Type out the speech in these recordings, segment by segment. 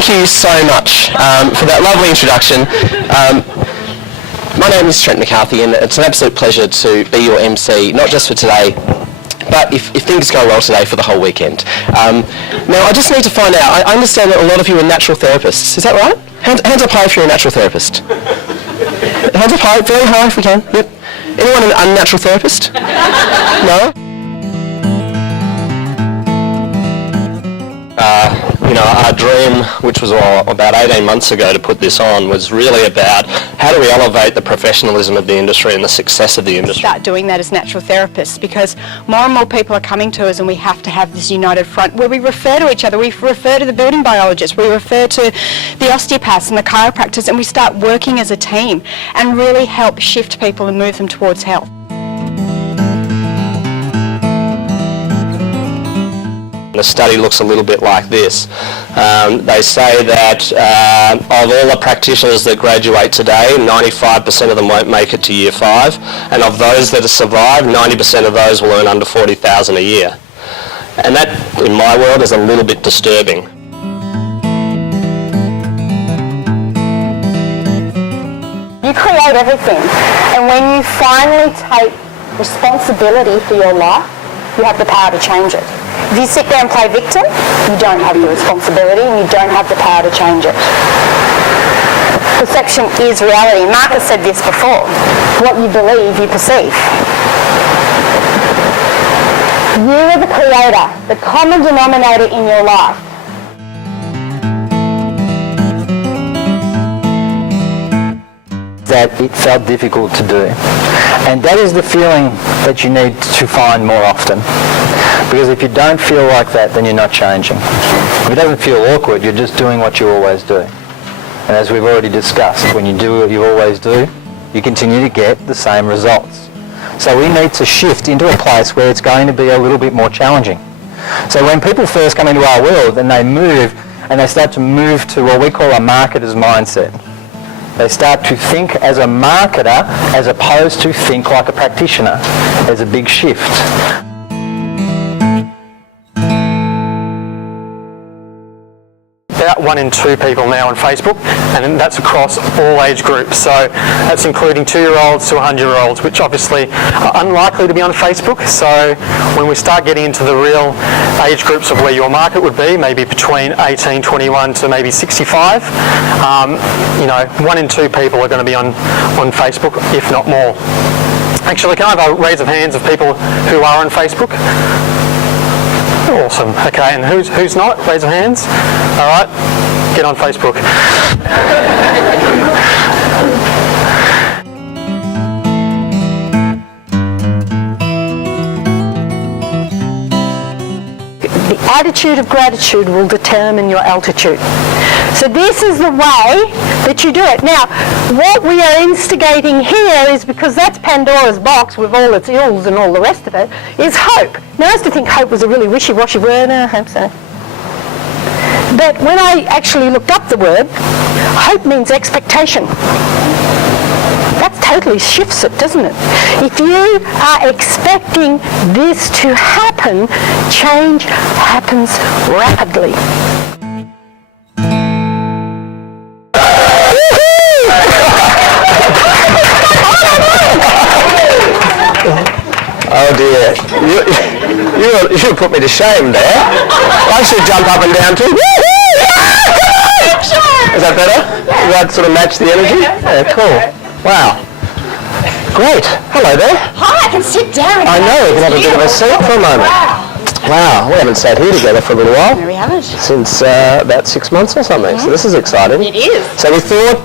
thank you so much for that lovely introduction. My name is Trent McCarthy, and it's an absolute pleasure to be your MC, not just for today, but if things go well today, for the whole weekend. Now, I just need to find out, I understand that a lot of you are natural therapists. Is that right? Hands up high if you're a natural therapist. Hands up high, very high if we can. Yep. Anyone an unnatural therapist? No? Our dream, which was about 18 months ago to put this on, was really about how do we elevate the professionalism of the industry and the success of the industry. Start doing that as natural therapists, because more and more people are coming to us, and we have to have this united front where we refer to each other, we refer to the building biologists, we refer to the osteopaths and the chiropractors, and we start working as a team and really help shift people and move them towards health. The study looks a little bit like this. They say that of all the practitioners that graduate today, 95% of them won't make it to year 5, and of those that survive, 90% of those will earn under $40,000 a year. And that, in my world, is a little bit disturbing. You create everything, and when you finally take responsibility for your life, you have the power to change it. If you sit there and play victim, you don't have the responsibility and you don't have the power to change it. Perception is reality. Marcus said this before. What you believe, you perceive. You are the creator, the common denominator in your life. That it felt difficult to do. And that is the feeling that you need to find more often. Because if you don't feel like that, then you're not changing. If it doesn't feel awkward, you're just doing what you always do. And as we've already discussed, when you do what you always do, you continue to get the same results. So we need to shift into a place where it's going to be a little bit more challenging. So when people first come into our world and they move, and they start to move to what we call a marketer's mindset. They start to think as a marketer as opposed to think like a practitioner. There's a big shift. About 1 in 2 people now on Facebook, and that's across all age groups. So that's including 2-year-olds to 100-year-olds, which obviously are unlikely to be on Facebook. So when we start getting into the real age groups of where your market would be, maybe between 18, 21 to maybe 65, 1 in 2 people are going to be on Facebook, if not more. Actually, can I have a raise of hands of people who are on Facebook? Awesome. Okay, and who's not? Raise your hands. All right, get on Facebook. The attitude of gratitude will determine your altitude. So this is the way that you do it. Now, what we are instigating here is, because that's Pandora's box with all its ills and all the rest of it, is hope. Now, I used to think hope was a really wishy-washy word. I hope so. But when I actually looked up the word, hope means expectation. That totally shifts it, doesn't it? If you are expecting this to happen, change happens rapidly. Oh dear, you should put me to shame there. I should jump up and down too. Is that better? Does that sort of match the energy? Yeah, cool. Wow. Great. Hello there. Hi, I can sit down. I know, we can have a bit of a seat for a moment. Wow, we haven't sat here together for a little while. No, we haven't. Since about 6 months or something, so this is exciting. It is. So we thought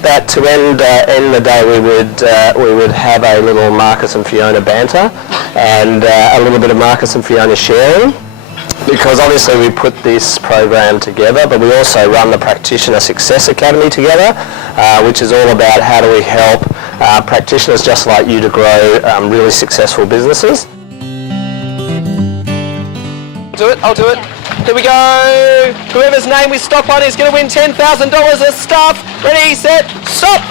that to end the day we would have a little Marcus and Fiona banter and a little bit of Marcus and Fiona sharing, because obviously we put this program together, but we also run the Practitioner Success Academy together, which is all about how do we help practitioners just like you to grow really successful businesses. I'll do it. Here we go. Whoever's name we stop on is going to win $10,000 of stuff. Ready, set, stop.